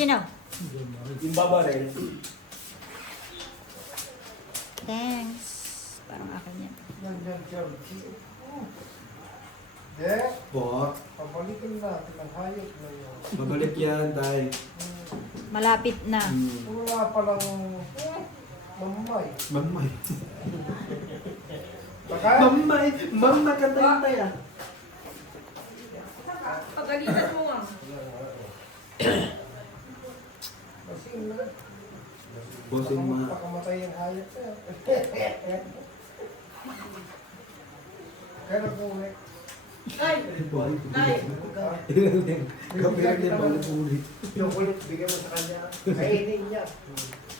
Sino? Yung babarel. Thanks. Parang akin yan. Po, Pabalikin natin ang hayop na yun. babalik yan, tay. Malapit na. Wala palang mamay. Mamay. Baka? Mamay! Mamay ka tayo, tay ah. Pagalitan mo nga. Kasing na. Bossing ma. Pakamatay ang hayop na yun. Kaya nag-uwi. Ay! Ay! Kami lang yan, balik ulit. Chocolate, bigyan mo sa kanya. Kainin niya.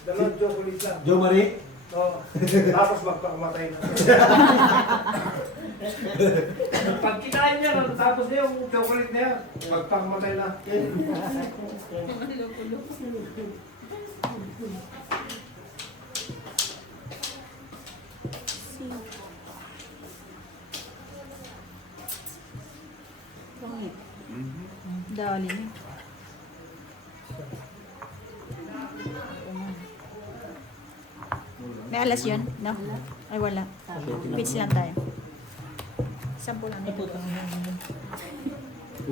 Dalawang chocolate lang. Jo Marie? Oo. Tapos magpakamatay na. Pag kinain niya, tapos na yung chocolate na yan, magpakamatay na. Pangit. Dali na. May alas yun? No? Ay, wala. Pitch lang tayo. 10 lang.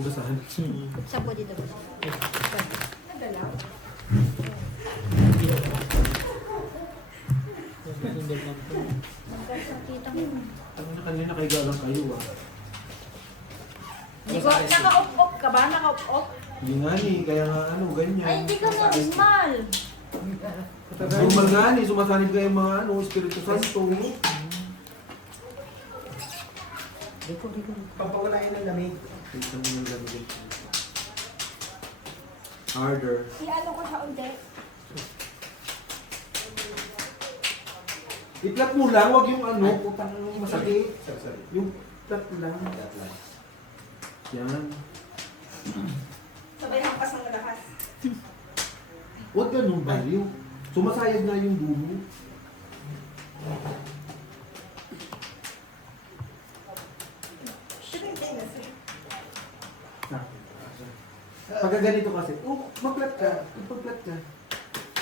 Ubasahan. 10 dito. Ano na kanina kay galang kayo ah. Hindi ko, naka-off-off ka ba? Naka-off-off? Hindi nga ni, kaya nga ano, ganyan. Ay, hindi ka normal. Normal nga ni, sumasanib kayo mga ano, Espiritu Santo. Pampawalain ng lamig. Tignan mo ng lamig. Harder. I-ano ko sa unti. I-flat mo lang, wag yung ano, putang masakit. Yung flat lang. Yan. Sabay hampas ng lakas. Huwag ganun ba yung sumasayad na yung dulo. Pagka ganito kasi, mag-flat ka, pag-flat ka.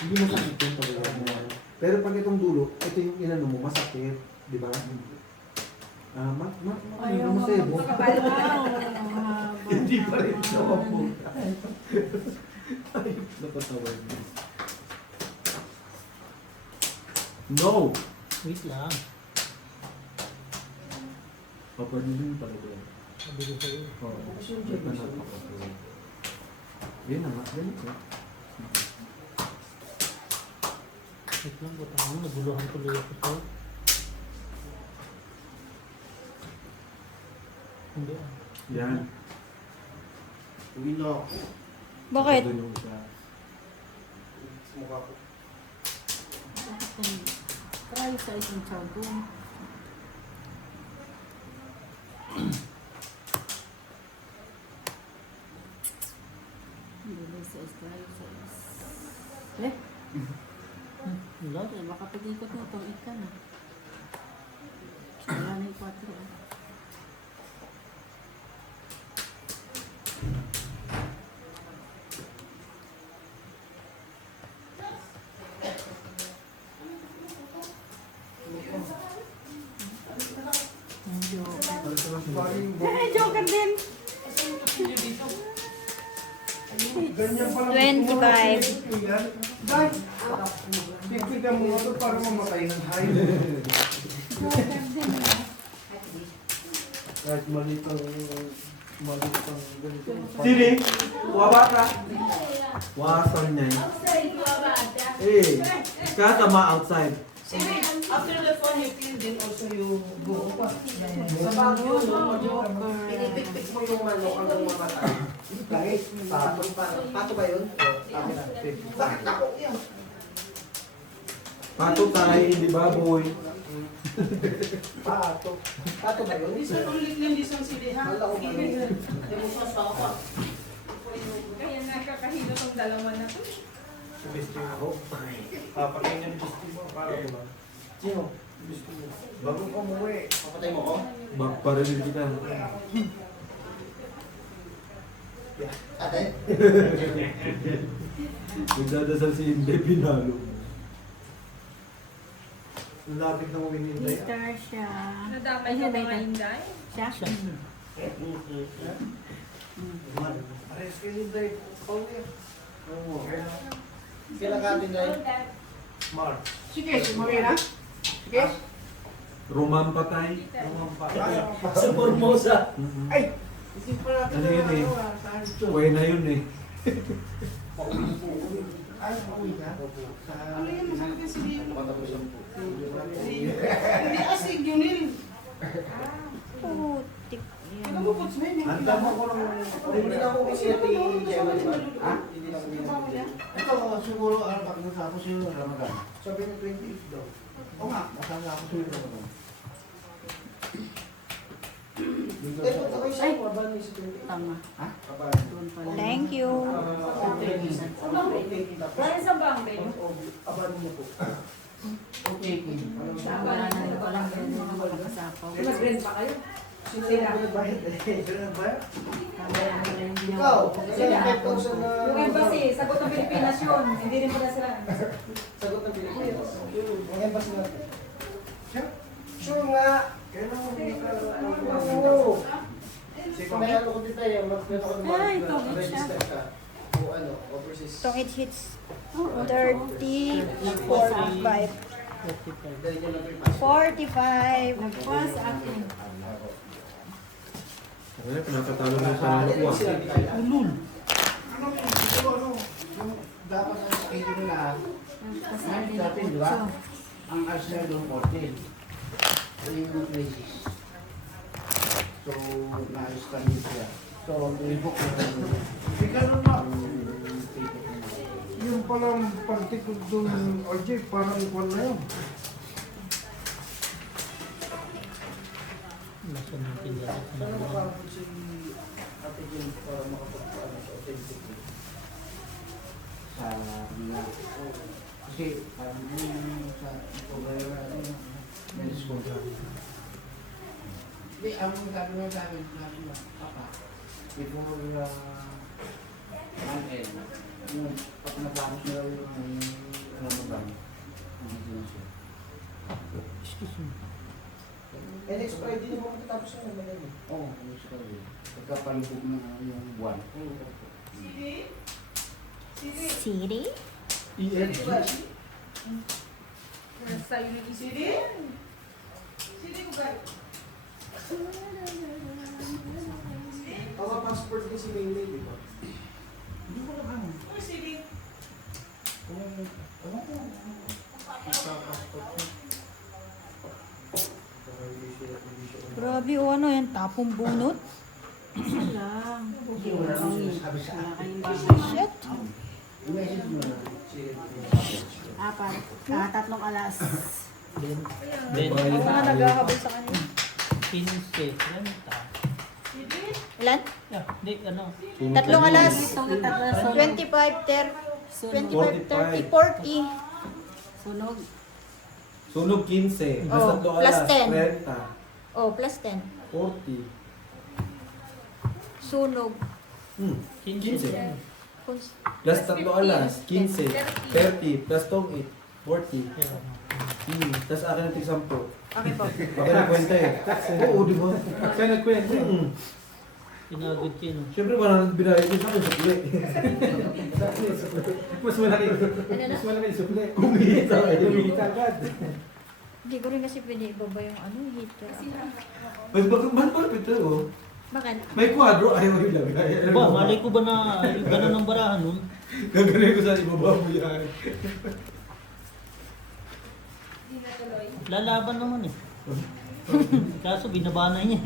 Hindi masakit yung pag-flat mo. Pero pag itong dulo, ito yung inano mo, masakit. Di ba? Ayaw mo sa'yo. Hindi pa rin siya po. Ay, napatawad mo. No! Wait lang. Papadilin pa rin. Sabi ko sa'yo. Oo. Check na napakatuloy. Yan na nga. Ganito. Wait lang, ba't ano? Naguluhan tuloy ako sa'yo. Hindi ah. Yan. Uwi na ako. Bakit? Doon yung isa. Mukha ko. Try sa isang sabon. Hindi sa try sa is. Wala. Baka pag-ikot mo itong ikan ah. Wala na yung 4 ah. Joker din. Ganyan pala. 25. Dahil, pipigyan mo ito para mamatay ng hayop. Kahit malitang ganito. Sini? Waba ka? Wasan na yun. Eh, kasama outside. After the phone, you feel then also you go pa. Sa bagyo, pinipikpik mo yung manok hanggang mamatay. Kahit pato ba yun? Bakit ako yan? Pato tayo, hindi baboy. Pato. Pato ba yun? This one only clean this one CD ha. Wala ko ba? Kaya nakakahilo tong dalawa na to. Gusto ako. Papakain yung gusto mo. Para ko ba? Sino? Gusto mo. Bago ko umuwi. Papatay mo ko? Magparinig kita. Ate? Nagdadasal si Inday, pinalo. Ang lapit na uwi ni Inday. Peter siya. Nadamay ka ba nga Inday? Siya? Pares kayo ni Inday. Pauwi. Oo. Kailan ka Inday? Mar. Sige, Marina. Sige. Roman patay. Sa Formosa. Ay! Isip pa natin Ano yun eh? Saan ito? Buhay na yun eh. Ay, pauwi ka? Sa... Ano yun? Masakit yung sige. Matapos ang po. Hindi asig yun yun. Putik. Ano mo puts mo yun? Handa mo ko ng... Hindi na ako kasi ito yung Gemma, di ba? Ha? Hindi na ako ito, siguro, pag natapos yung Ramadan. Sabi niya 28 daw. Oo nga, natapos yung Ramadan. Eh, punta kayo sa Aban ni si 28. Tama. Ha? Aban. Thank you. Dahil sa Bombay. Aban niyo po. Okay, Wala na rin pala. Hindi na makakasapaw. Mas green pa kayo? Sila ang bayad eh. Sila ang bayad? Kaya hindi niya Ikaw, Sila. 5,000 na... Yung embassy, sagot ng Pilipinas yun. Hindi rin pala sila. Sagot ng Pilipinas. Ang embassy natin. Sure nga. Kailan mo hindi ka... Oo. May ano ko dito eh. Magkano ko naman. Ay, ito, Register ka. O ano, overseas. Itong it hits 30, 45. 35. Dahil dyan lang ito ipasok. 45. Nagpas akin. Kaya pinakatalo na yung panalo ko ah. Ulul. Ano yun? Ito ano? Yung dapat ang schedule nila. Ngayon natin, di ba? Ang Arsenal doon 14. Ito yung places. So, na-establish siya. So, i-book na rin. Hindi ka nun na. Yung palang particle doon, RJ, parang ikuan na yun. Nasa ng tindahan. Ano makakapag si Ate Jane para makapagpaano sa authentic sa mga kasi parang yung sa pagbayar natin may discount. Hindi, ang sabi nga sa akin, sabi nga, Papa, before month-end, yung pag natapos nila yung Ramadan, ang siya. Excuse me. Eh, next Friday na mo matapos na naman yun. Oo, next Friday. Pagkapalubog na yung buwan. Siri? Siri? Siri? ELG. Sa yung Siri? Siri ko ba? Passport din si Maylay, di ba? Hindi ko lang ano. Uy, Siri. Ano ko? Passport ko. Grabe o ano yan, tapong bunot. lang. Hindi, wala nang sinasabi sa akin. Shit. I-message mo na. Apat. Tatlong alas. Then, Ako nga naghahabol sa kanila. 15, 30. Ilan? Yeah, di, ano. Tatlong alas. Itong itatlo 25, 25, 30, 40. Sunog. Sunog 15. Oh, Basta plus 10. 30. Oh, plus 10. 40. Sunog. 15. Kung- Plus 3 alas, 15. 30. Plus tong 8. 40. Tapos akin ang tig 10. Okay po. Bakit nagkwenta eh? Oo, di ba? Kaya nagkwenta. Pinagod ko yun. Siyempre, parang binayad ko sa akin, supli. Mas malaki. Ano na? Mas malaki yung supli. Kumita. Kumita agad. Hindi ko rin kasi pwede ibaba yung ano, heater. Mas bakit man pa ito oh. Bakit? May kwadro, ayaw mo ilagay. Ba, malay ko ba na gano'n ang barahan nun? Gagawin ko sa ibaba mo yan. Lalaban naman eh. Kaso binaba na niya.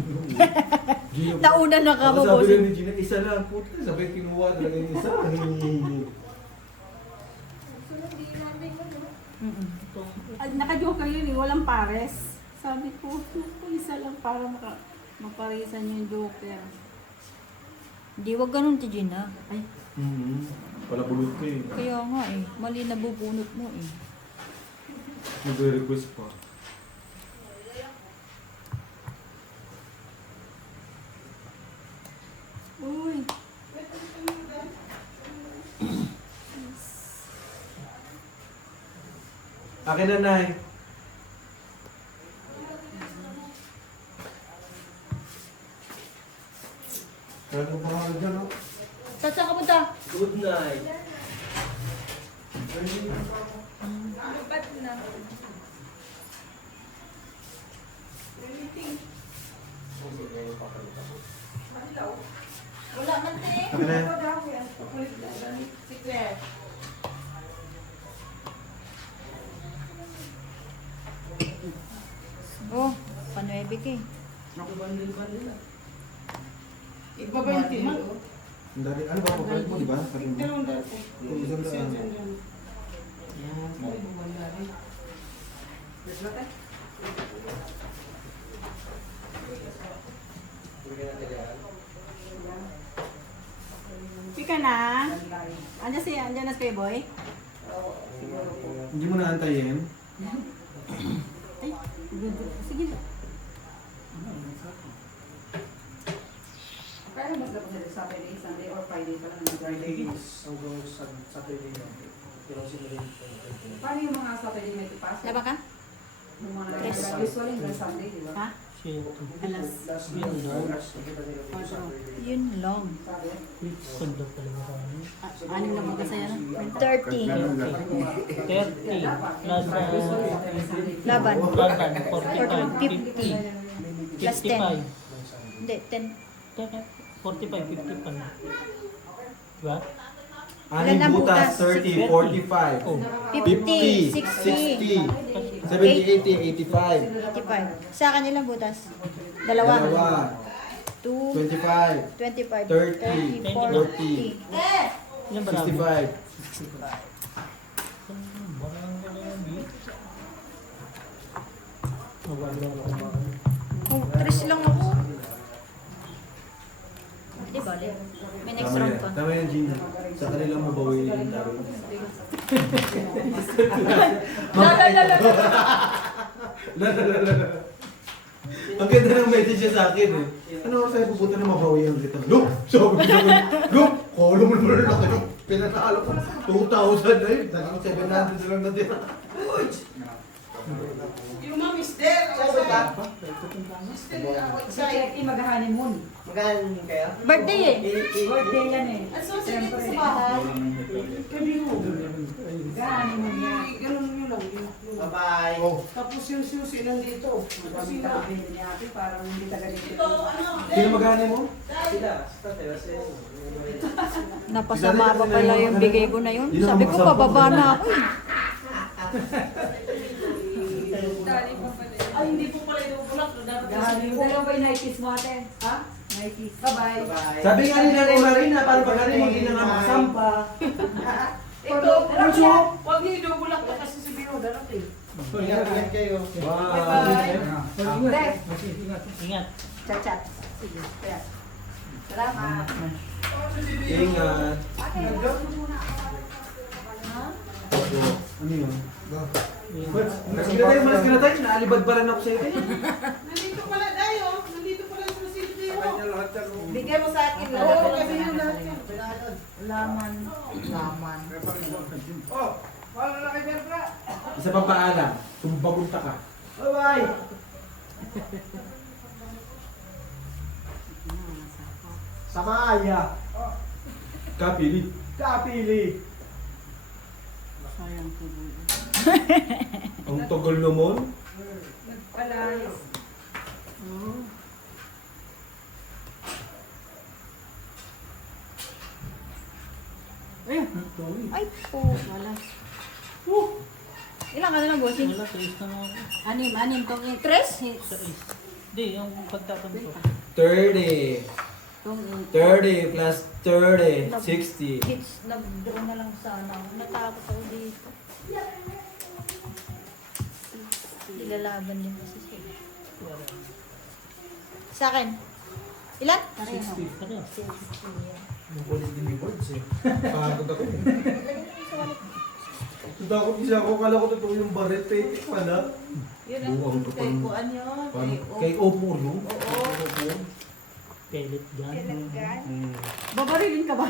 Nauna na ka mo, Sabi bossing. lang ni Gina, isa lang. Puta, sabi kinuha talaga yung isa. Naka-joker yun eh, walang pares. Sabi ko, isa lang para maparisan yung joker. Hindi, wag ganun, Tijina. Ay, Wala bulot ko eh. kaya nga eh. Mali na bubunot mo eh. Nag-request pa. Uy. Akin na, Nay. Kaya ko pa nga dyan, no? Saan ka punta? Good night. Wala man te. Akin na. Oh, panuebe ka eh. Iba ba yung team? Ang dali, ano ba papalit mo, di ba? Sabi mo. Kung isang daan. Pika na. Andiyan na si Kuya Boy. Hindi mo na antayin. Ay, sige. Kaya mas dapat sa Saturday, Sunday, or Friday pa lang. Friday is hanggang Saturday lang. Pero sinulin ko. Paano yung mga Saturday may tipas? Laba ka? Yung mga Tres. usually hanggang Sunday, di ba? Ha? Siya, Alas. Last Yun week, lang. nakita nila ko sa Saturday. Yun long. Sabi. sundo pala mo kami. Anim na bukas sa'yo, no? 30. 30 plus Laban. Laban, 50. 45, 50, Plus 10. 55. Hindi, 10. 45, 55. Diba? Aning Ilan na butas, butas? 30, 45, Oh, 50, 60, 60, 70, 80, 85. 85. Sa akin ilang butas? Dalawa. 2, 25, 25, 30, 40. ilan ba namin? 65. Oh, 3 lang ako. Di ba? May next round pa. Tama yan, Gina. Sa kanila mo bawiin yung taro. Ang ganda ng message niya sa akin eh. Ano ako sa'yo pupunta na mabawian kita? Look! Sabi ko naman, look! Kolo mo naman na kayo. Pinatalo ko. 2,000 na yun. Talagang 700 na lang natira. Yung mom is there. Sabi ka? Sa Eti mag-honeymoon. Magkano kayo? Birthday eh. Birthday yan eh. Ang susunod ko sa bahay. Mag-honeymoon yan. Ganun nyo lang. Bye-bye. Oh, Tapos yung susi nandito. Kasi nakabili ni ate parang hindi taga dito. sino maghanay mo? Sila, sa terrace. Napasama pa pala yung bigay ko na yun. Yun ang Sabi ko, makasama pababa ko. na ako eh. Ay, hindi po pala inubulak. Mag-honeymoon. Kailan ba yung 90s mo ate? Ha? 90s. Bye-bye. Bye. Sabi nga ni Nanay Marina, para pag-hanay mo, hindi na nga makasampa. Ito, Pucho, huwag niyo inubulak na kasi si Biro darating. Ingat kayo. Bye. Ingat. Chat-chat. Sige. Kaya. Salamat. Ingat. Ano yun? Mas kinatay, naalibad pa rin ako sa'yo. Nandito pala tayo. Nandito pala yung susi Biro. Bigay mo sa akin. Oo, kasi yun natin. Laman. Laman. Oh, wala na kay Bertra. Isa pang paalam, sumbagunta ka. Bye-bye. Samaya. Kapili. Kapili. Sayang po. Ang togol naman. Nagpalayas. Ay po. Wala. Ilang ka na lang, bossing? Wala, 3 na nga ako. Anim tong Tres? hits. 3. Hindi, yung pagtatanto. 30. Tong 30 plus 30. 60. Kids, nag-draw na lang sana ako. Natakot ako dito. Ilalaban din kasi siya. Sa akin. Ilan? pareho. Ang kulit din yung words eh. Pagod ako eh. Takot isa ako, kala ko totoo yung baret eh. Pala. Yun ang Buwang ko kay pang- Kuan yun. Paano? Kay Kay Opo yun? Oo. Opo. pellet gun. Babarilin ka ba?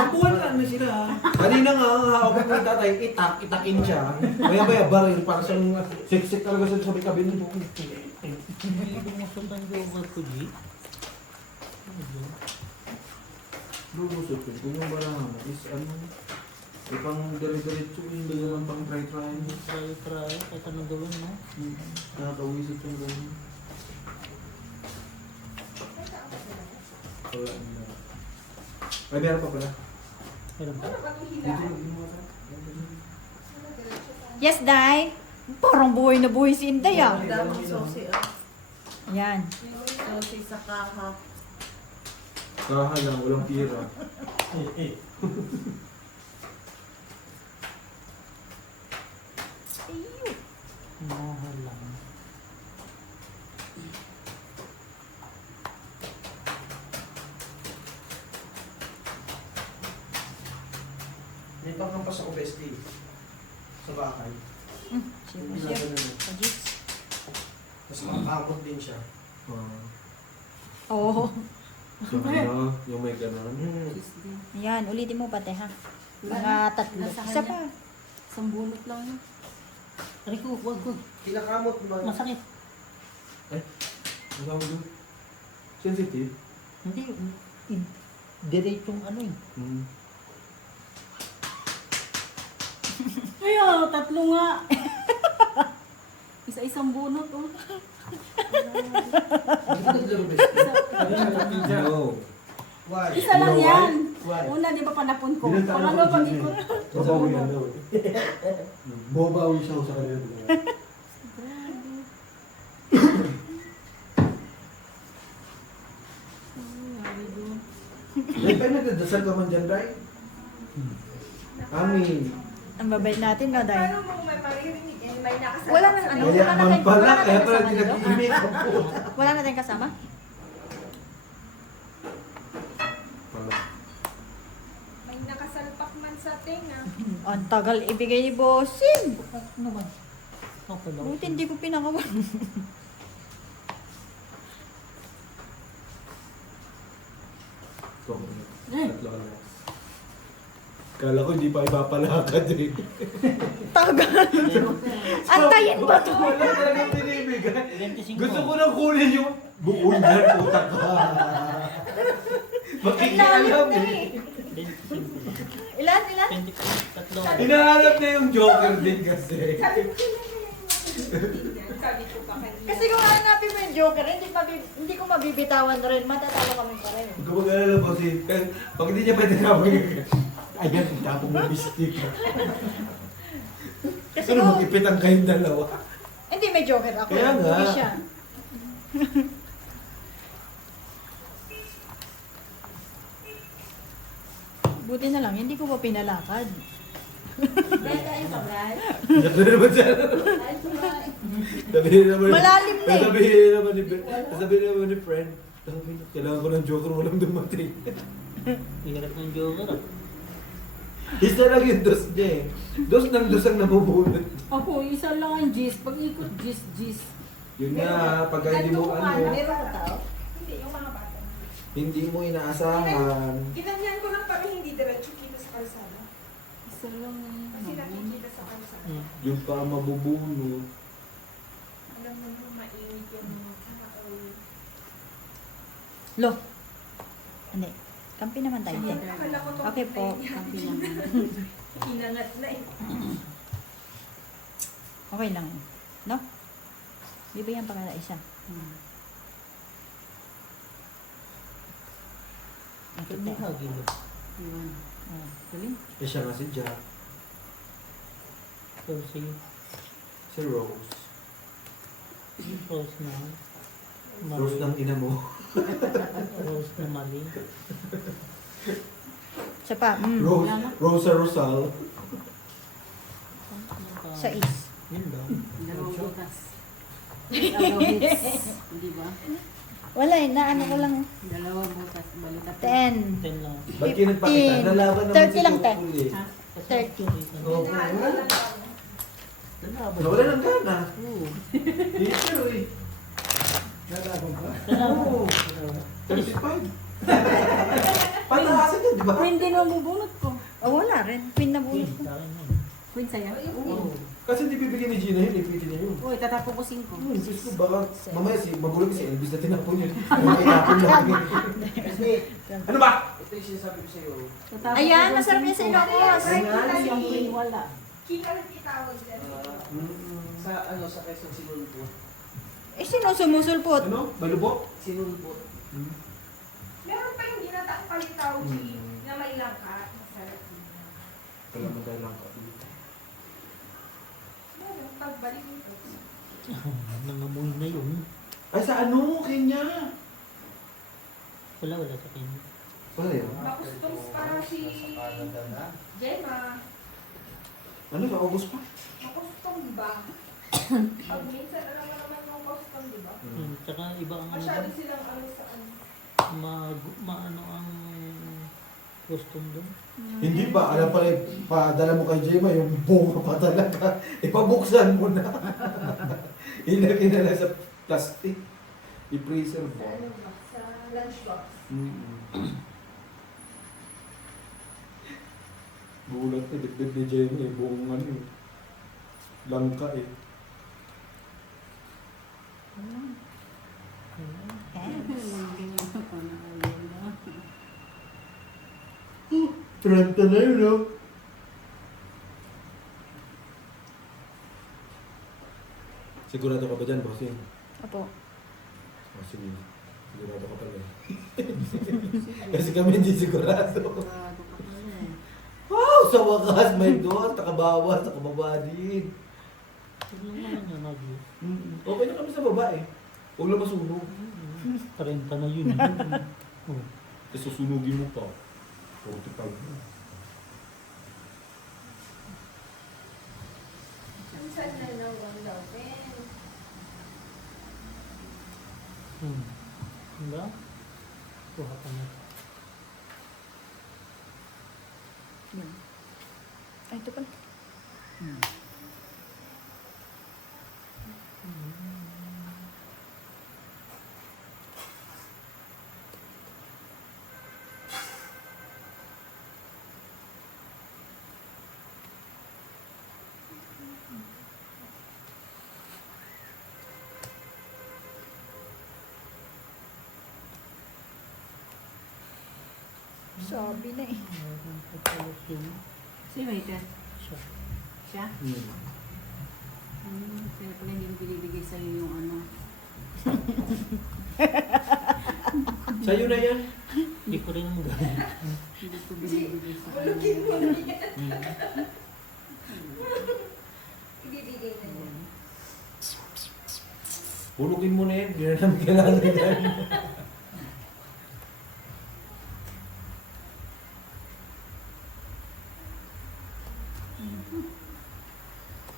Pagbuhan ka na sila. Kanina nga, ang hawak ng tatay, itakin siya. Maya-maya baril, para siyang siksik talaga sa sabi kabin mo. Hindi ko masundan yung joker ko, G. Lulusot ko. Kung yung barang is ano, ipang dire-diretso yung naman pang try-try mo. Try, kahit anong gawin, no? Nakakawisit yung ganyan. Wala na. Ay, meron pa pala. Meron ba? Dito yung mga Yes, Day. Parang buhay na buhay si Inday ah. Damang sosi ah. Yan. Sosi sa kaha. kaha lang, walang pira. Mahal lang. May pangkampas ako bestie. Sa bahay. Siya. Ginagano mo. Pagis. Tapos makakamot din siya. Oo. So, ano, yung may gano'n. Yan, ulitin mo pati ha. Mga tatlo. Nasa Isa kanya. pa. Isang bunot lang yun. Rico, wag ko. Kinakamot mo. Masakit. Ang tawag doon? Sensitive? Hindi. Diretsong ano eh. Ay, tatlo nga. Isa-isang bunot, oh. No. Why? Isa lang yan. Why? Una, di ba panapon ko? Binuntahan Pangalawa, ako, pag-ikot. Babawi yan daw. Babawi siya sa kanila. Ay, pa nagdadasal ka man dyan, Ray? Amin. Ang babait natin, no, Day? Paano mo may maririnig? Eh, may nakasama. Wala nang ano? Kaya Wala man na pala, tayong kaya pala kasama di dito? nag-imik ang po. Wala na tayong kasama? May nakasalpak man sa tenga. Ang tagal ibigay ni Bossing. Ano ba? Okay lang. Buti hindi ko pinakawan. Tatlo ka na. Kala ko hindi pa ipapalakad eh. Tagal. Antayin ba to? Wala talagang tinibigay. 25. Gusto ko nang kunin yung buo niyan, putak ka. Makikialam eh. 25. Ilan? 25. Tatlo. Hinahanap niya yung Joker din kasi. Sabi ko pa kanina. Kasi kung hanapin mo yung Joker, hindi ko mabibitawan rin. Matatawa kami pa rin. Kung mag-alala po si Pen, pag hindi niya pwede na ayan, tapong mo bistik. Kasi Ano, kung, mag-ipit ang kayong dalawa. hindi may Joker ako. Kaya nga. Hindi siya. Buti na lang, hindi ko pa pinalakad. Brad, ayun ka, Brad? Sabi naman siya. Ayun ka, Brad. Sabihin naman. Malalim na eh. Sabihin naman ni sabihin naman ni friend. Kailangan ko ng Joker, walang dumating. Hirap ng joker ah. Isa lang yung dos niya eh. Dos ng dos ang nabubunot. Ako, isa lang ang gis. Pag-ikot, gis. Yun nga, pag hindi mo ano, Meron ka tao? Hindi, yung mga bata. hindi mo inaasahan. Ginanyan ko lang para hindi diretso kita sa kalsada. Isa lang Kasi ang nakikita sa kalsada. Yung pa mabubunot. Alam mo naman, mainit yung mga tao. Lo. Hindi. Kampi naman tayo. Sige. Akala ko Okay po. Kampi lang. Inangat na eh. Okay lang. No? Bibigyan pa kada isa. Ito Hindi tayo. hagil. Yun. Oh, galing. Eh siya nga si Jack. So, si Si Rose. Rose na. Rose ng ina mo. Rose na mali. Isa pa. Rose, Rosa Rosal. Sa is. Yun lang. Dalawang butas. Agawits. Hindi ba? Wala eh. Naano ko lang. Dalawang butas. Balikat. 10. 10 lang. Ba't kayo nagpakita? 15. Nalaban naman 30 lang, te. Tukul eh. Ha? 30. Oo. Lalaban. Nawala ng gana. Oo. Teacher eh. Nalaban ka? Lalaban. Oo. 35. Pataasan yun, di ba? Queen din ang bubunot ko. Oh, wala rin. Pin na bunot ko. Sa akin yun. Queen sa'yo? Oo. Kasi hindi bibigyan ni Gina yun, ipiti niya yun. Uy, tatapon ko 5. Diyos ko, baka mamaya magulang si Elvis na tinapon yun. Tinapon lagi. Ano ba? Ito yung sinasabi ko sa'yo. Ayan, masarap yung sa Ilocos. Yung Queen wala. Sa ano, sa Quezon, sinulpot. Eh, sino sumusulpot? Ano? May lubok? Sinulpot. Meron pa yung ginataang palitaw na may langka. Masarap din. Kailan mo tayo lang ka. Meron, pagbalik nito. Nangamoy na yun. Ay, sa ano? Kenya? Wala sa kanya. Wala yun. Makustos pa si Gemma. Ano, sa August pa? Makustos ba? Pag minsan alam mo naman yung custom, di ba? Tsaka iba ang ano Masyado doon. silang ano sa ano. Maano ang custom doon. Hindi ba? Alam pa rin, padala mo kay Gemma, yung bunga pa talaga. Ipabuksan mo na. Ilagay na lang sa plastic. I-preserve Sa mo. ano ba? Sa lunchbox. Gulat na, dibdib ni Gemma eh. Buong ano eh. Langka eh. Trenta na yun, no? Sigurado ka ba dyan, bossing? Opo. Oh, sige. Sigurado ka pala eh. Kasi kami hindi sigurado. Sigurado ka pala eh. Wow! Sa wakas, may doon. Nakabawas, nakababa din. Huwag lang naman yan, Nagi. Okay na kami sa baba eh. Huwag lang masunog. 30 na yun. Oh. Tapos susunugin mo pa. 45 na. Minsan na lang ang gawin. Diba? Kuha ka na. Yan. Ay, ito pala. Sabi na eh. Meron pa pala yung Sino ito? siya. Siya? Kaya pala hindi mo binibigay sa'yo yung ano. Sa'yo na yan. Hindi ko rin magaling. Hindi ko binibigay sa Bulugin mo kanya. na yan. Ibibigay na yan. Hulugin mo na yan. Hindi na namin kailangan yan.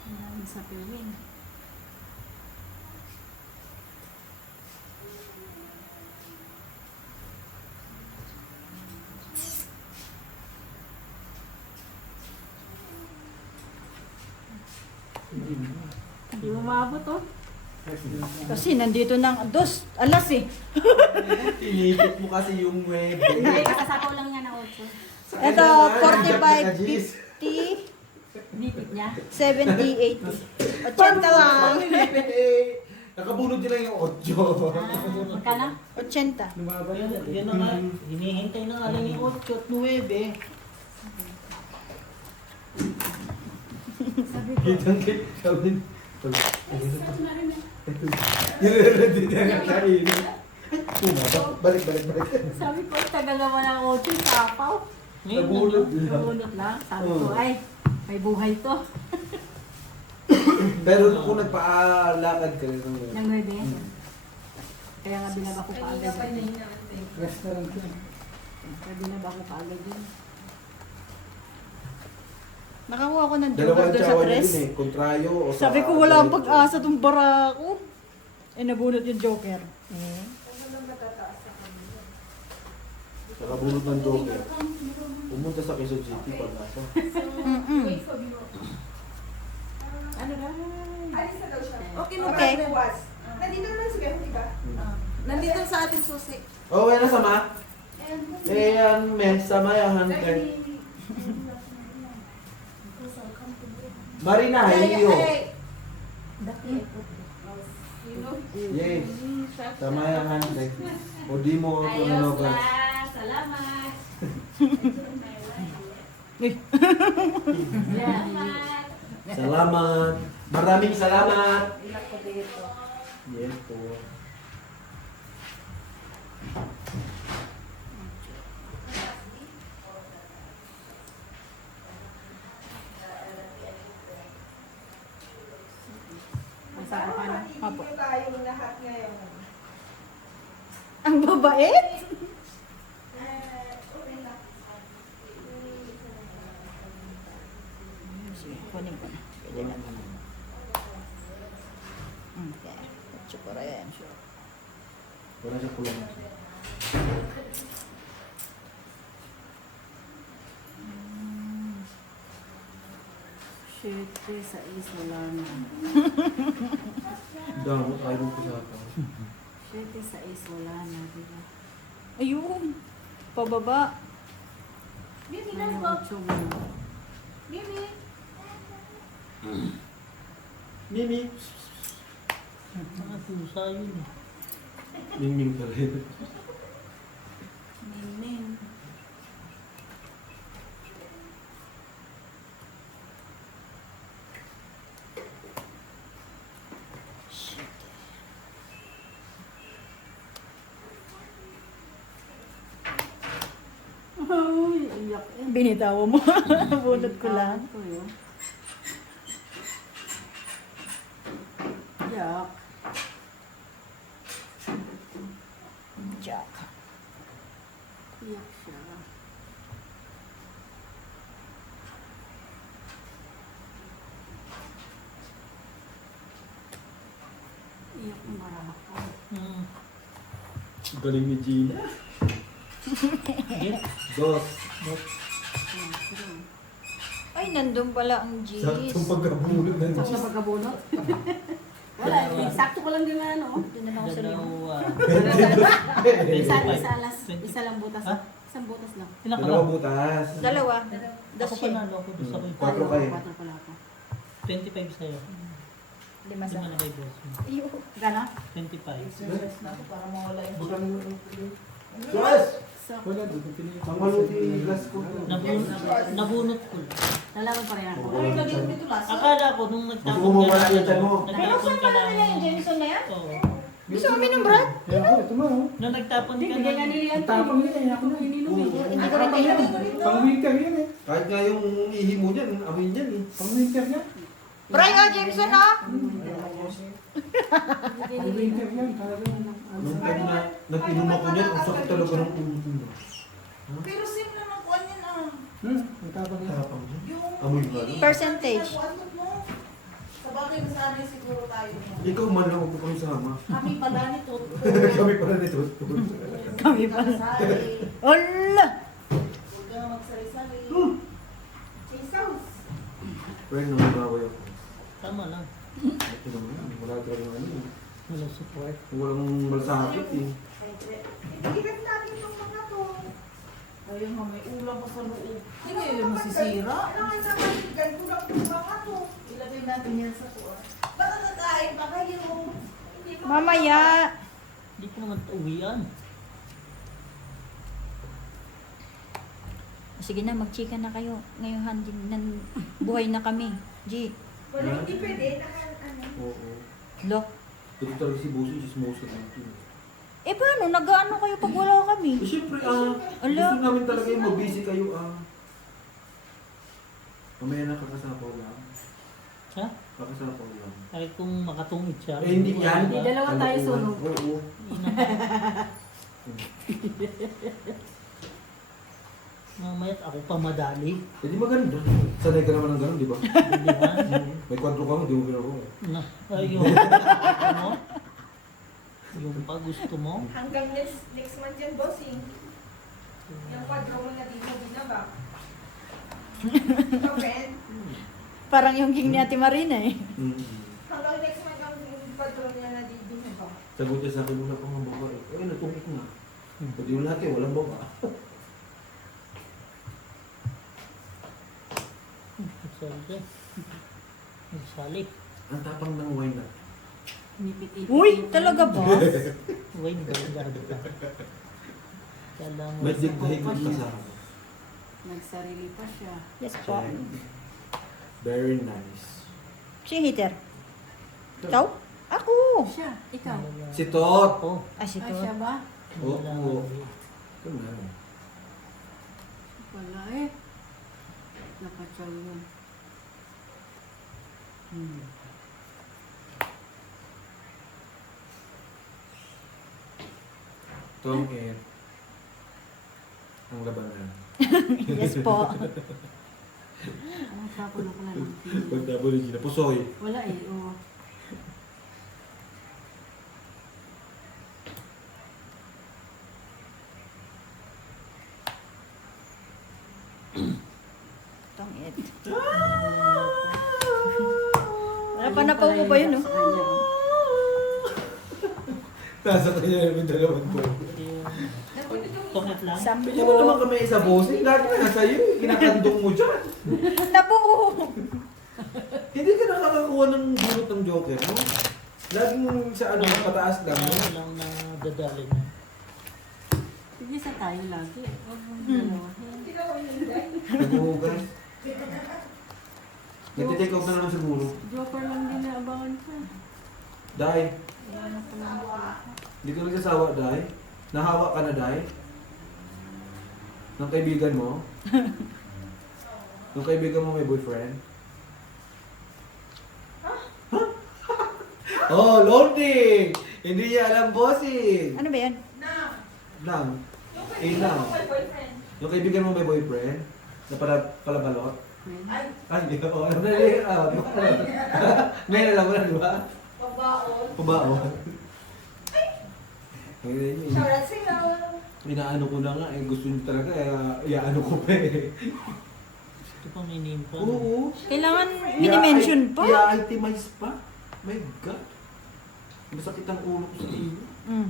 Maraming sa piwin. Hindi mo maabot oh. Kasi nandito ng alas eh. Tinipit mo kasi yung web. Hindi, kasasapaw lang niya na 8. Ito, 45, 50, Bipit niya. 70, 80. 80 lang. Nakabunod nila yung 8. Magkano? 80. Lumaban Yan, yan. yan na nga. Hinihintay na nga lang yung 8 at 9. Sabi ko. Kitang-kit. Sabi Na rin eh. Nire-ready niya nga kain. Balik. Sabi ko, tagal naman ang 8, sapaw. Ngayon Nabulot lang. lang. Nabunot lang. Sabi ko, ay, may buhay to. Pero kung nagpaalakad ka rin ng Nang 9. Kaya nga binaba ko pa Kanina agad. pa hinahinaan. Restaurant yun. Kaya binaba ko pa agad yun. Nakakuha ko ng Dalawang joker doon sa tsawa niya tres. din eh. Kontrayo o sa... Sabi ko wala ang pag-asa tong barako. Eh, nabunot yung joker. Eh. Ano lang matataas sa kanila? Nakabunod ng joker. Pumunta sa Quezon City pag-asa. Wait for you. Ano na? Alis na daw siya. Okay, Okay. bukas. Nandito naman si Beth, di ba? Nandito sa ating susi. Oh, wala na sama? Eh, yan, mes, sama yung hunter. Marina, Helio. Yes. Sama yung hunter. O di mo ako nanogan. Salamat. Salamat. Maraming salamat. Ilang ko dito. Yes po. Masarap ka na. Apo. Hindi tayong lahat ngayon. Ang babait? Okay lang. Sige, kunin ko na. Pwede na. Okay. Tsukura yan. Wala siya kulang. Siyete sa wala na. Damo, ayaw ko sa ako. Siyete sa wala na, di ba? Ayun. Pababa. Mimi, Ano, nasa. otso mo. Mimi. Mimi. Mga pusa yun eh. Miming pa rin. Mingming. Ay, iyak eh. Binitawa mo. Bunot ko lang. Tawag ko yun. Iyak. Jack. Iyak siya. Iyak na marako. Hmm. Galing ni Gina. Dos. Ay, nandun pala ang G's. Saktong pagkabulog ng Saan na pagkabunot? Wala, eh. Sakto ko lang din na ano. Doon na lang ako sa lima. Dalawa. Isa lang butas. Ha? Isang butas lang. Ilan ka Dalawa lang? butas. Dalawa. Ako Das pa nalo ako doon sa akin. 4 kayo. 4 pala ako. 25 sa'yo. Lima sa. Lima na kay boss. Ayun. Gana? 25. Para mawala yung Bukan mo. Yes! So, Ang maluti glass ko. Nabunot ko. dalawa pa rin ako. Ay, naging dito lasa. Akala ko nung Gusto nagtapon mo mawala yung tiyan mo. Nagtapon ka lang. Jameson na yan? Oo. Gusto mo minom, Brad? Nung nagtapon ka Bigyan nga lang. nila yan. Tapang nila eh, ako na Ininom eh. Hindi ko rin nainom. Pang-winter yan eh. Kahit nga yung ihi mo dyan, amoy dyan eh. Pang-winter yan. Bray, Jameson ah! Pang-winter yan. Talagang Nung time na nag-inom ako dyan, ang sakit talaga ng ulo ko. Pero sim naman ko yan ah. ang tapang yan. Tapang dyan. Yung Amoy ba? Percentage. Ano mo? Sa bagay nasanay siguro tayo. Ikaw man lang ako kami sama. Kami pala nito. Kami pala nito. Kami pala. Sari. Hola! Huwag ka magsari-sari. Jesus. Pwede nang nabaway ako. Tama lang. Ito naman, wala talaga ano eh. Walang support. Walang malasakit eh. Ibigat natin yung mga to. Ayun nga, may ulam pa sa loob. Hindi yun masisira. Kailangan naman ganito lang yung mga to. Ilagay natin yan sa tuwa. Baka nakain pa kayo. Hindi pa- Mamaya. Hindi ko naman uwian. Sige na, magchika na kayo. Ngayon, buhay na kami. G. Wala, hindi pwede. Ano. Oo. Look. Ito talaga si Boso, chismosa dito. Eh paano? Nag-ano kayo pag wala kami? Eh syempre, Ala. gusto namin talaga yung mag-busy kayo mamaya na kakasapaw lang. Ha? Kakasapaw lang. Kahit kung makatungit siya. Eh, hindi yan. Hindi, dalawa tayo Kalokohan. sunog. Oo. Mamaya ako pa madali. Eh di maganda. Sanay ka naman ng gano'n, di ba? Hindi ba? May kwadro ka mo, di mo ginagawa. Na, ayun. Ano? Yung pa gusto mo? Hanggang next month yan, bossing. Yung kwadro mo na dito, binaba. Okay. Parang yung king ni Ate Marina eh. Mm. Hanggang next month ang kwadro niya na dito, binaba. Sagot niya sa akin, wala pang mga babae. Eh, natungkit nga. Pwede yung lahat eh, walang baba. Nagsalita. Nagsalit. Ang tapang ng wine na. Pinipit-ipit. Uy, talaga ba? Wine ba yung gabi ka? Kala mo. May digdahig na kasama. Nagsarili pa siya. Yes po. Very nice. Si hater. Ikaw? Ako. Siya, ikaw. Si Tot! Oh, Ah, si Ay, Tot. siya ba? Oo. wala Oo. nga. Ito na. Wala eh. Napatsal yun. Tom and ang labanan. Yes po. Ang tapon ako na lang. Pagtabo ni Gina. Pusoy. Wala eh, oo. Tong it. Wala pa na mo ba yun, no? Sa kanya, oh. Nasa kanya yung dalawang ko. Tungit lang. Sampo. Bigyan mo naman kami sa bossing. Dati na nasa iyo. Kinakandong mo dyan. Nabuo. Hindi ka nakakakuha ng bulot ng Joker, no? Laging sa ano, pataas lang, no? Wala lang na dadali na. Sige sa tayo lagi. Huwag mong dalawahin. Naghuhugas. Nagtitake off na naman siguro. Joker lang din naabangan ko. Dai, Wala na po lang ako. hindi ka nagsasawa, Dai. Nahawa ka na, Dai. Ng kaibigan mo. Ng kaibigan mo may boyfriend. Oh, loading! Hindi niya alam, bossing! Ano ba yan? Lang. Eh, lang. Yung kaibigan mo may boyfriend? Na palabalot? Ay, Ay, hindi ko alam na rin. Ngayon alam mo na, di ba? babaon. Pabaon. Shoutout sa'yo. Inaano ko na nga, eh. Gusto niyo talaga, iaano ko pa eh. Gusto pang inimpa. Oo. Kailangan mini-mention pa. I-itemize pa. My God. Masakit ang ulo ko sa iyo. Mm.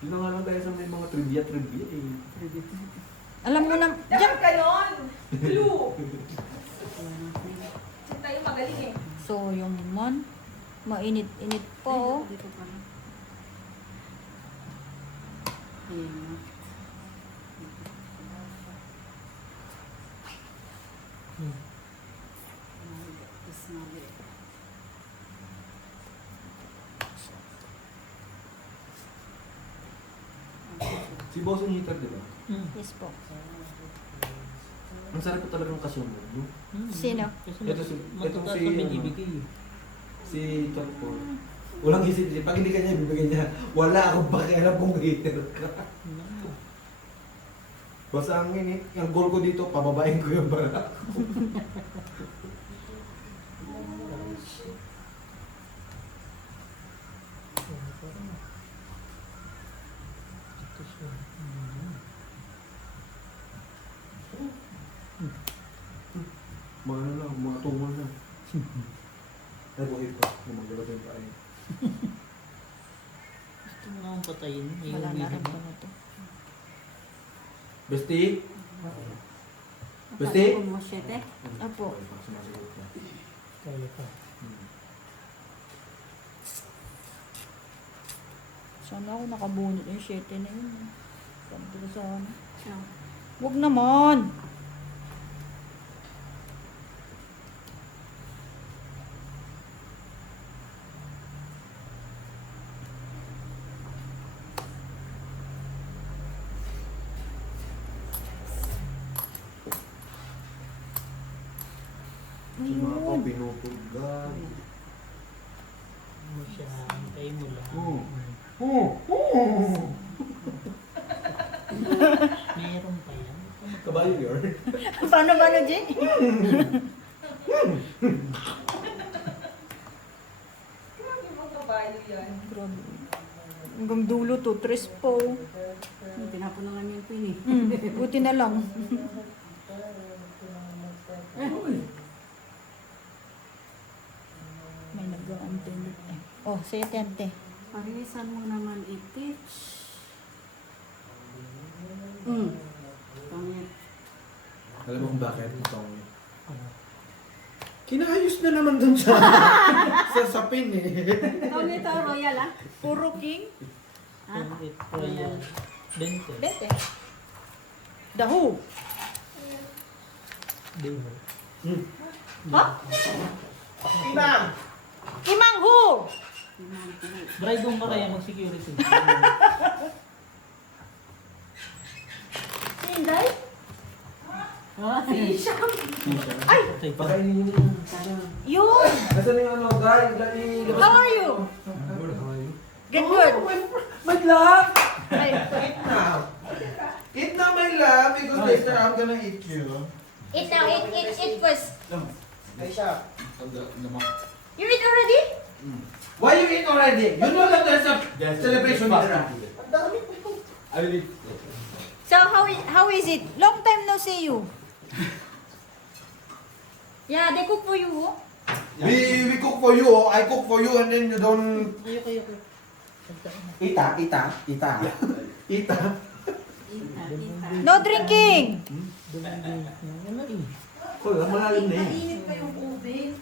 Yun na nga lang tayo sa may mga trivia eh. Alam mo na, Dapat dyan. ganon. Blue. Kasi tayo magaling eh. So, yung man, mainit-init po. Oh. Dito pa lang. Ayan. Isnali. Si Boss ang hitter, di ba? Yes po. Ang sarap ko talagang kasunod, no? Sino? Kasi Ito si- itong matatas si, kami ano, ibigay. Si Chokpo. Walang isip-isip. Pag hindi ka niya, bibigyan niya. Wala akong pakialam kung hater ka. Basta ang ini, ang goal ko dito, pababain ko yung barak. Mga ano lang, mga tungal na. Ay, buhay pa. Gumagalaw yung paay. Gusto mo nga akong patayin. Wala na rin po na to. Besti? Basti? Akala ko mo, syete. Apo. Sumasagot ka. Kaya pa. Sana ako nakabunot yung 7 na yun. Sabi ko sana. Siya. Huwag naman! Si mga pa, Ayun. pinupulgan. Mo siya. Antay mo lang. Oo. Oo! Oo! Meron pa yan. Kabayo yun. Paano ba na, Jay? Grabe mong kabayo yan. Grabe. Hanggang dulo to, 3 po. Tinapon na lang yung pin eh. Buti na lang. May nag-aantay. Oh, 7 ante. Parisan mo naman i-teach. Pangit. Alam mo kung bakit? Itong... Kinayos na naman dun sa... sa sapin eh. Pangit ito, royal ah. Puro king. Ah, Pangit, royal. 20. 20. Daho. Deho. Ha? Inang! Imang hu! Bride mo kaya mag-security. Inday? Ay! Pakainin niyo yung... Yun! Nasaan yung ano, guys? How are you? Good, good. My love! Ay, Eat now! Eat now, my love, because later I'm gonna eat you. eat now, eat first. Ay siya. You eat already? Why you eat already? You know that there's a celebration dinner. I will eat. So how is it? Long time no see you. Yeah, they cook for you. Oh. We cook for you, I cook for you, and then you don't... Ayoko. Ita. Ita. No drinking. Ano eh? Wala, malalim na yun. Mainit pa yung ube.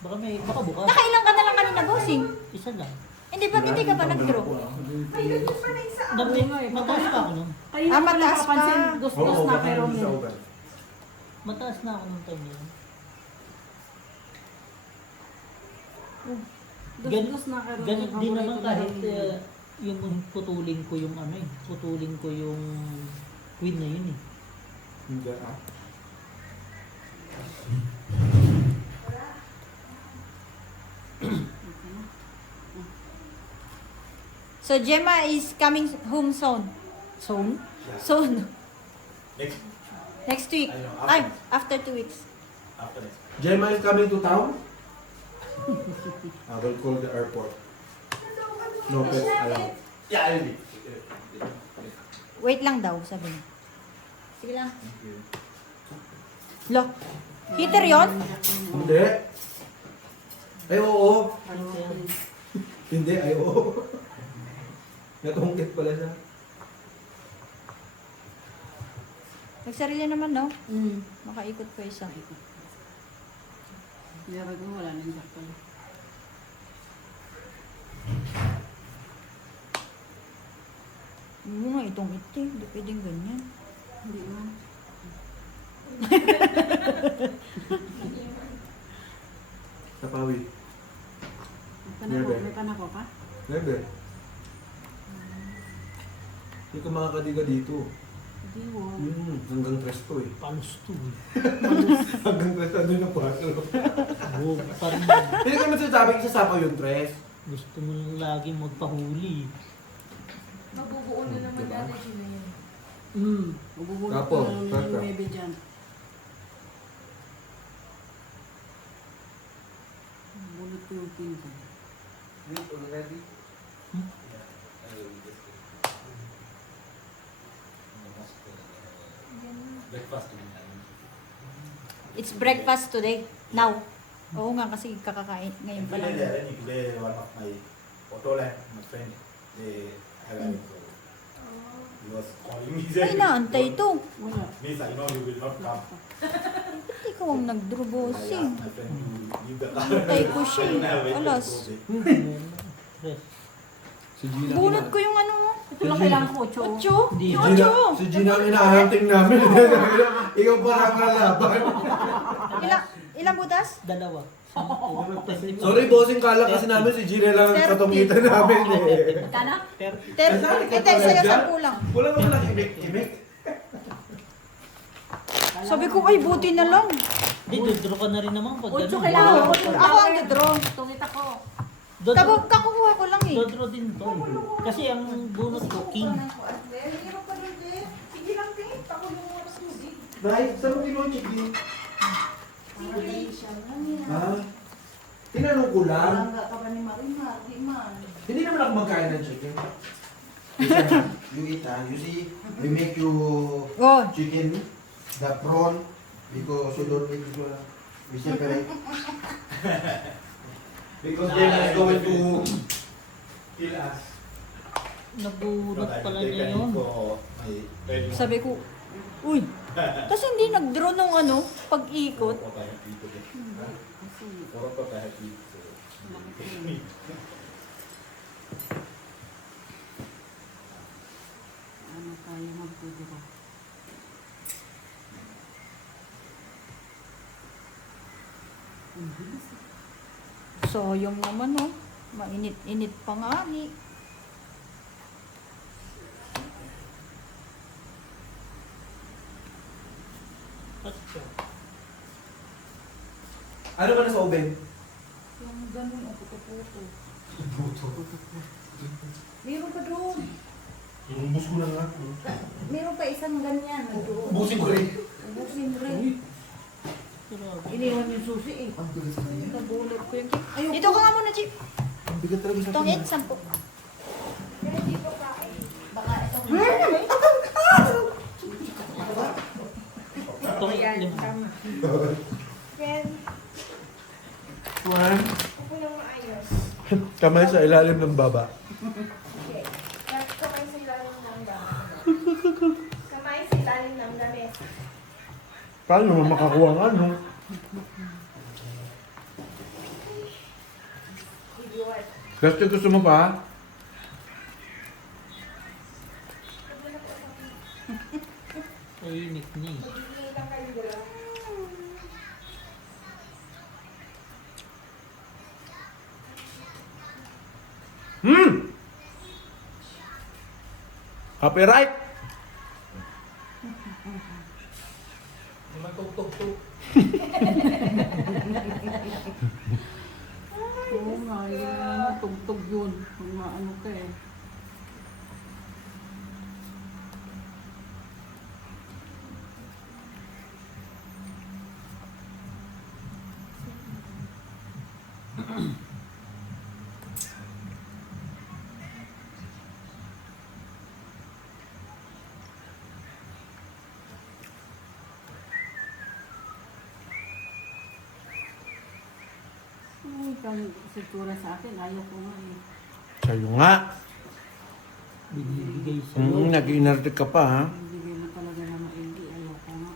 Baka bukas. Nakailang ka na lang kanina, bossing. Isa lang. Hindi ba hindi ka pa nag-draw? Ayun yung pa na isa. Dami, mataas pa ako nun. Kanina Ah, ko mataas pa. napapansin, gustos na pero Mataas na ako nung time na yun. gustos na pero Ganit din naman kahit yung putulin ko yung queen na yun eh. Hindi ah. So Gemma is coming home soon. Soon? Soon. Next week. Ay, after 2 weeks. Gemma is coming to town? I will call the airport. No pets allowed. Yeah, I will eat. Wait lang daw, sabi niya. Sige lang. Look. Heater yon? Hindi. Ay, oo. Hindi, ay, oo. Natungkit pala siya. Nagsarili naman, no? Makaikot pa isa. Meron ko wala nang jackal. Oo nga, itong iti. Hindi pwedeng ganyan. Hindi mo. Sa pawi. May panako pa? Nebe. Hindi ka makakadiga dito. Hindi mo. Hanggang presto eh. Palos to eh. Hanggang presto doon ang kwarto. Oo, parang Hindi ka masasabing isasapaw yung tres. gusto mo lang lagi magpahuli. Mabubuo na naman natin sila yun. Magbubulot Tapo, ko ng tapo. bebe dyan. Bulot ko yung pinto. Breakfast. It's breakfast today. Now. Oo nga, kasi kakakain ngayon pa lang. Today, one of my photo line, my friend, they arrived. So, he was calling me. Ay, naantay ito. Wala. Miss, I know you will not come. Ikaw ang I nagdrubosing. asked my friend to leave the car. Antay ko siya I don't have eh. it. Alas. Tres. Si Gina. Bunot ko yung ano mo. Ito lang kailangan ko, Ocho. Ocho? Hindi. Yung ocho. Si Gina ang inahunting namin. Ikaw pa nakalaban. Ilang butas? Dalawa. Sorry, bossing, kala kasi namin si Gina lang ang katungitan namin eh. Magkano? Ito, sa'yo 10 lang. Wala ka lang imik-imik. Sabi ko, ay, buti na lang. Hindi, dodro ka na rin naman pag Ocho ganun. kailangan ko. Ako ang dodro. Tungit ako. Kakukuha ko lang eh. Dodro din to. Kasi ang bunot ko, king. Hirap pa rin din. Sige lang, tingin. Ako yung oras mo, di. Dahil, saan mo kinuha chicken? Ha? Tinanong ko lang. Hindi naman ako magkain ng chicken. You eat you see, we make you Oh, chicken, the prawn, because you don't eat it, we separate. Because then I'm going to He'll ask. Nabunot But pala I've niya taken yun. for my wedding. Sabi ko, uy, tapos hindi nag-draw nung ano, pag-ikot. What I have to eat today. For what I have to eat. So, Ano tayo magtuturo? Sayang naman oh. Mainit-init pa nga ni. Ano ba nasa oven? Yung ganun ang puto-puto. Meron pa doon. Inubos ko na nga. Meron pa isang ganyan. Ubusin ko rin. Ubusin mo rin. Iniwan yung susi eh. Ang bigat sa kanya. Nabulot ko yung chip. Dito ka nga muna, chip. Ang bigat talaga sa Itong kanya. 8, 10. Pero dito ka eh. Baka itong... Itong Ayan, lima. tama. Then, One. upo lang maayos. Kamay sa ilalim ng baba. Okay. Kamay sa ilalim ng damit. Kamay sa ilalim ng damit. Paano naman makakuha ng ano? Idiot. Gusto gusto mo pa? Tahimik niya eh. Magiging lang kayo dalawa. Copyright! Oo nga, yun. Tugtog yun. Kung maano ka eh. Uy, kang sigura sa akin, ayaw ko nga eh. Sa'yo nga. Binibigay sa'yo. Nag-inarte ka pa ha? Bibigay mo talaga na maigi, ayaw ko nga.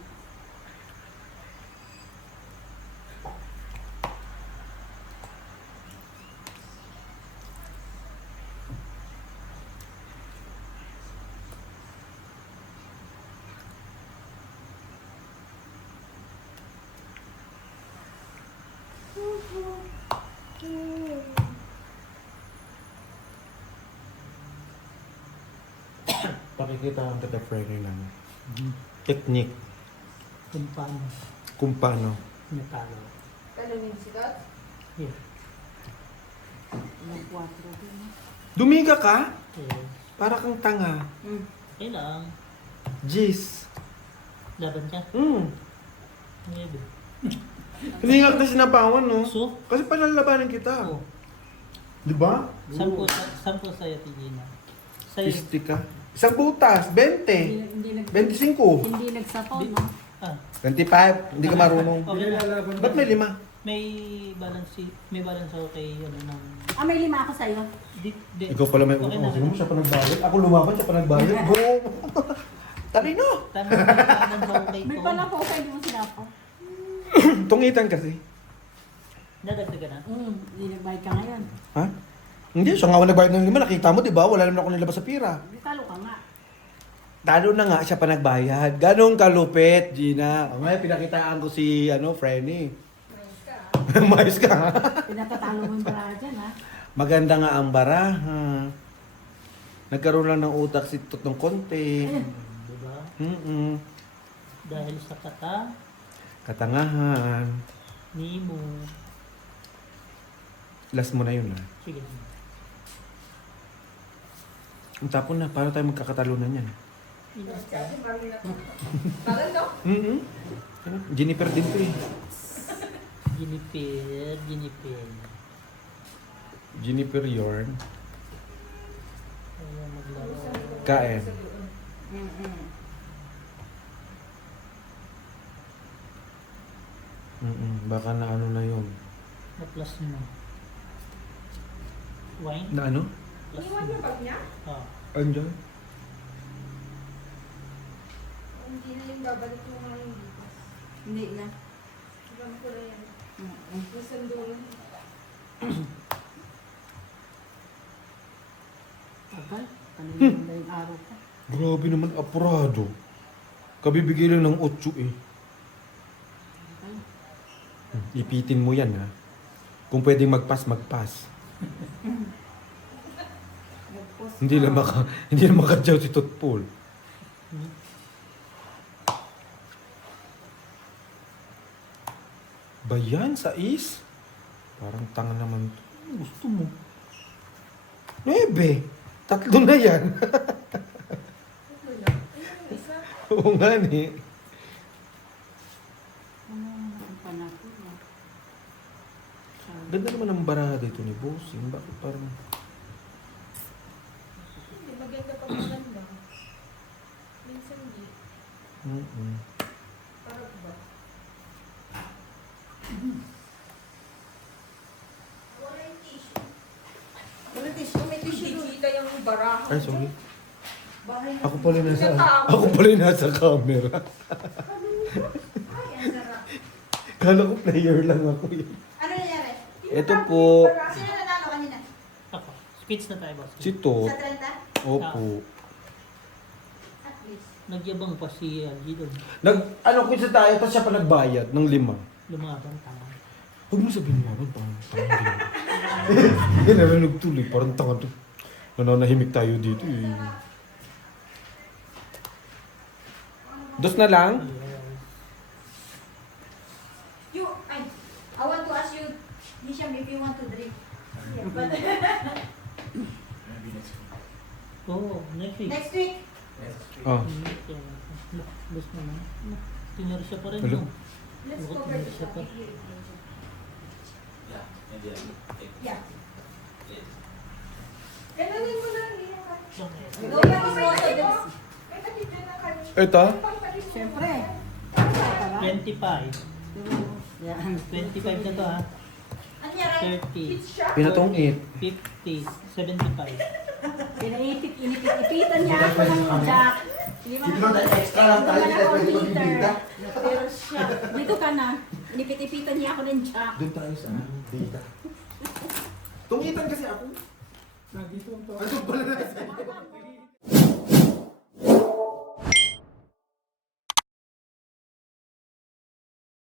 Pakikita ang kita friendly lang. Technique. Kung paano. Kung paano. Natalo. Talunin sikat. Yeah. Yung 4 din. Dumiga ka? Eh, Para kang tanga. okay lang. Jeez. Laban ka. Maybe. Hindi nga kita sinapawan, no? So, Kasi panlalabanan kita. oh, Di ba? 10 sa'yo, Tigina. Sa'yo. Pisti ka. Isang butas, 20. Hindi, 25. hindi nagsapaw, no? Ah, 25. Hindi ka marunong. okay lang. Ba't may 5? May balance ako kay ano ng... Ah, may 5 ako sa'yo. Di. Ikaw pala may Okay utang. na. Sino mo siya pa nagbayad? Ako lumaban, siya pa nagbayad. Bro! Talino! Tama may balance ako kay May Tom. pala po, kaya hindi mo sinapaw. Tungitan kasi. Nadagdagan na. Hindi nagbayad ka ngayon. Ha? Hindi, siya nga ako nagbayad ng 5. Nakita mo, di ba? Wala naman ako nilabas sa pira. Hindi talo ka nga. Talo na nga, siya pa nagbayad. Ganong kalupit, Gina. O ngayon, pinakitaan ko si, Frenny. Mais ka. Pinatatalo mo yung para dyan, ha? Maganda nga ang bara, ha? Nagkaroon lang ng utak si Tutong konti. Diba? Dahil sa Katangahan. ni mo. Last mo na yun, ha? Sige. Ang tapon na, paano tayo magkakatalunan yan? Bagal no? Jennifer din to eh. Ginipir. Jennifer Yorn. Kaya maglaro. Kain. Baka na ano na yun. Na plus mo. Wine? Na ano? Iniwan niya bag niya? Ah. Andiyan? Hindi na yung babalik yung mga hindi. Hindi na. Ibang ko na yan. Mm-mm. Nasundo yun. Tagal. Kanina na yung araw pa. Grabe naman, apurado. Kabibigay lang ng 8 eh. Ipitin mo yan ha. Kung pwedeng magpas, magpas. Hindi na makadyaw si Totpol. Ba yan, sa is? Parang tanga naman to. Gusto mo? 9. 3 na yan. Ano na? Ayun, isa. Oo nga ni. Ano naman panapon na. Ganda naman ang barada ito ni Bossing. Bakit parang... Hindi, maganda pa maganda. Minsan di. Parang ba? Wala yung tissue. Wala tissue, may tissue doon. Kita yung baraha. Ay, sorry. Bahay na. Ako pala yung nasa... Nakatawa. Ako pala yung nasa camera. Ay, ang sarap. Kala ko player lang ako yun. Ano nangyari? Ito po. Sino nanalo kanina? Ako. Speech na tayo, boss. Si Tot. Sa 30? Opo. At least. Nagyabang pa si LG doon. Ano kung sa tayo, tapos siya pa nagbayad ng 5. Lumaban tama. Huwag mo sabihin mo, parang tanga. Hindi namin nagtuloy, parang tanga to. Nananahimik tayo dito eh. Dos na lang? You, I want to ask you, Nisham, if you want to drink. But Maybe next week. Oo, next week. next week, Next week. Ah. Boss naman. Tinor siya pa rin. Hello? no? let's Bakit cover hindi the siya pa? topic here. Yeah, maybe I will take Yeah. it. Kailangan mo lang yun. No one is also this. May patidyo na kami. Ito? Siyempre. 25. Yan. 25 na to ha. Ano yan? 30. Pinatong 8. 50. 75. Inipitan niya ako ng jack. Hindi man Siguro dahil extra lang tayo, hindi hindi man tayo pwede ako magbibita. heater. Pero siya, dito ka na. Inipit-ipitan niya ako ng jack. Doon tayo sa data. Tungitan kasi ako. Nandito ang to. Ano pala na?